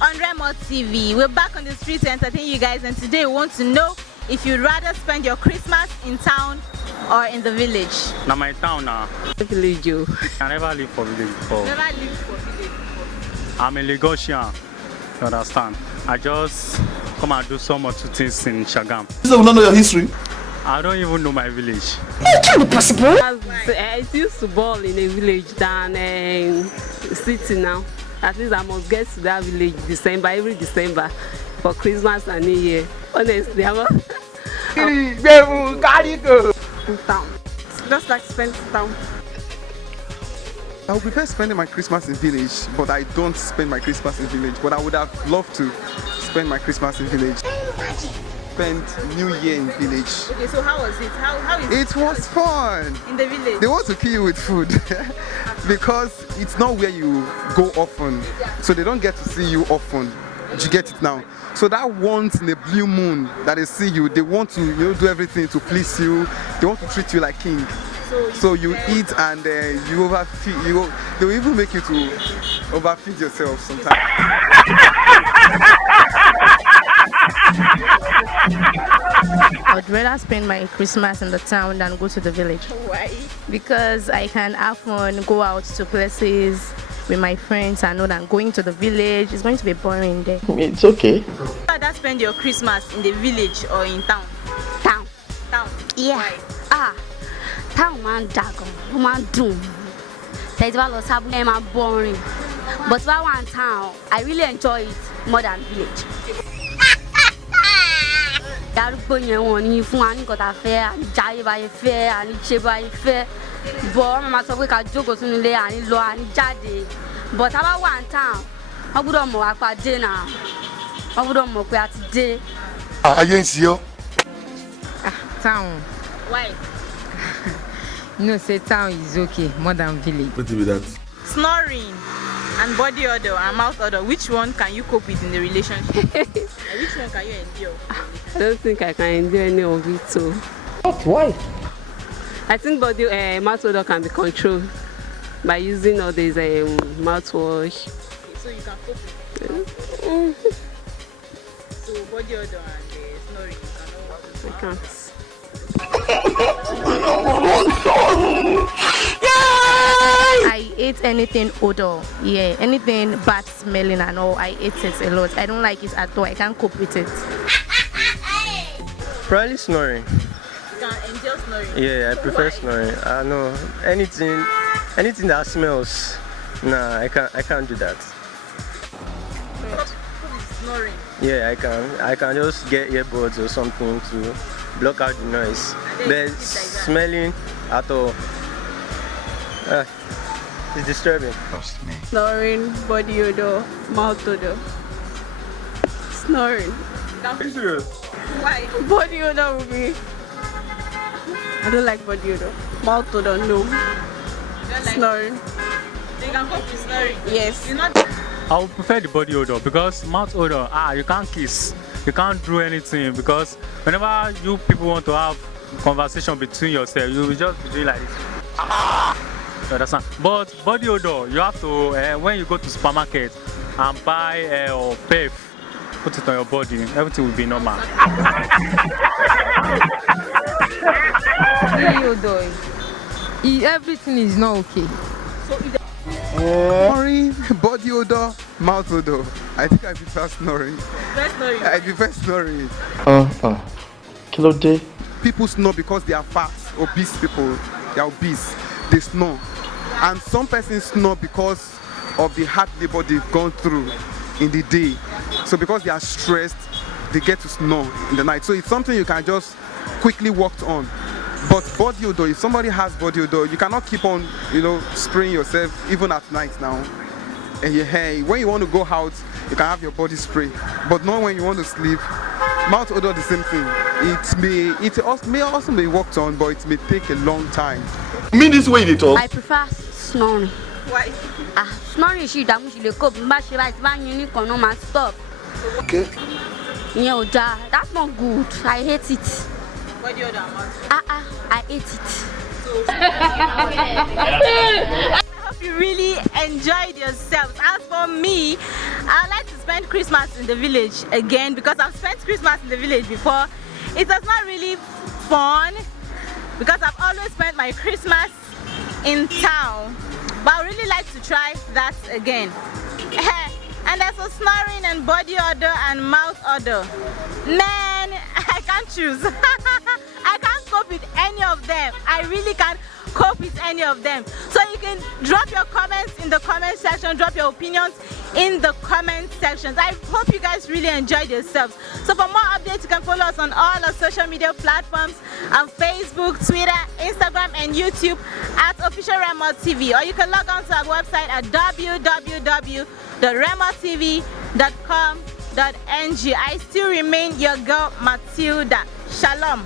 on Remo TV. We're back on the street to entertain you guys, and today we want to know if you'd rather spend your Christmas in town or in the village. Now my town now. Village, you. I never live for village before. Never lived for village before. I'm a Lagosian. You understand? I just come and do some or two things in Shagam. You don't know your history? I don't even know my village. It can be possible. I used to ball in a village than a city now. At least I must get to that village every December for Christmas and New Year. Honestly, I'm not. Town. Just like spend town. I would prefer spending my Christmas in village, but I don't spend my Christmas in village. But I would have loved to spend my Christmas in village. Spend New Year in village. Okay, so how was it? How is it? It was fun. In the village? They want to kill you with food because it's not where you go often. So they don't get to see you often. You get it now? So that once in a blue moon that they see you, they want to do everything to please you. They want to treat you like king. So you eat and you overfeed. They will even make you to overfeed yourself sometimes. I'd rather spend my Christmas in the town than go to the village. Why? Because I can have fun, go out to places with my friends. I know that going to the village is going to be boring there. It's okay. Would you rather spend your Christmas in the village or in town? Town. Town. Yeah. Why? Town man dagon. Man doom. There's a lot of man boring. But if I want town, I really enjoy it more than village. Darúgbó yẹn wọ́n ní fún wa ní nǹkan tá fẹ́, àní jáyé báyé fẹ́, àní ṣe báyé fẹ́. Bọ̀ mama sọ pé ká jókòó sínú ilé, àní lọ, àní jáde. But tá bá wà ní town, wọ́n gbọ́dọ̀ mọ̀ wá pa dé náà. Wọ́n gbọ́dọ̀ mọ̀ pé a ti dé. Ayé ń sí ọ. Town. Why? No, say town is okay more than village. What do that? Snoring and body odor and mouth odor, which one can you cope with in the relationship? And which one can you endure? I don't think I can endure any of it too. What? Why? I think mouth odor can be controlled by using all these mouthwash. Okay, so you can cope with it. So body odor and snoring, you cannot. I can't. I hate anything odor. Yeah, anything bad smelling and all. I hate it a lot. I don't like it at all. I can't cope with it. Probably snoring. You can endure snoring? Yeah, I prefer snoring. I know anything that smells. Nah, I can't do that. Snoring? Yeah, I can just get earbuds or something to block out the noise. But smelling at all, it's disturbing. Trust me. Snoring, body odor, mouth odor. Snoring. Are you serious? Why? Body odor will be. I don't like body odor. Mouth odor, no. You don't like Snoring. So you can cope with snoring? Yes. You're not. I would prefer the body odor because mouth odor, you can't kiss, you can't do anything because whenever you people want to have conversation between yourself, you will just be doing like this. You understand? But body odor, you have to when you go to supermarket and buy or pay, put it on your body, everything will be normal. Everything is not okay. Snoring, body odor, mouth odor. I think I prefer snoring. Snoring. I prefer snoring. Kilo day. People snore because they are fat, obese people. They are obese. They snore. And some persons snore because of the hard labor they've gone through in the day. So because they are stressed, they get to snore in the night. So it's something you can just quickly work on. But body odor, if somebody has body odor, you cannot keep on, spraying yourself even at night now. And when you want to go out, you can have your body spray. But not when you want to sleep. Mouth odor, the same thing. It may also be worked on, but it may take a long time. You mean this way they talk? I prefer snoring. Why? Snoring is that much you cope. But stop. Okay. Yeah, that's not good. I hate it. Body odor and mouth. I hate it. I hope you really enjoyed yourselves. As for me, I like to spend spend Christmas in the village again because I've spent Christmas in the village before. It was not really fun because I've always spent my Christmas in town. But I would really like to try that again. And there's a snoring and body odor and mouth odor. Man, I can't choose. I can't cope with any of them. I really can't cope with any of them. So you can drop your comments in the comment section, drop your opinions in the comment sections. I hope you guys really enjoyed yourselves. So for more updates, you can follow us on all our social media platforms on Facebook, Twitter, Instagram, and YouTube at official Remo TV. Or you can log on to our website at www.remotv.com.ng. I still remain your girl Matilda. Shalom.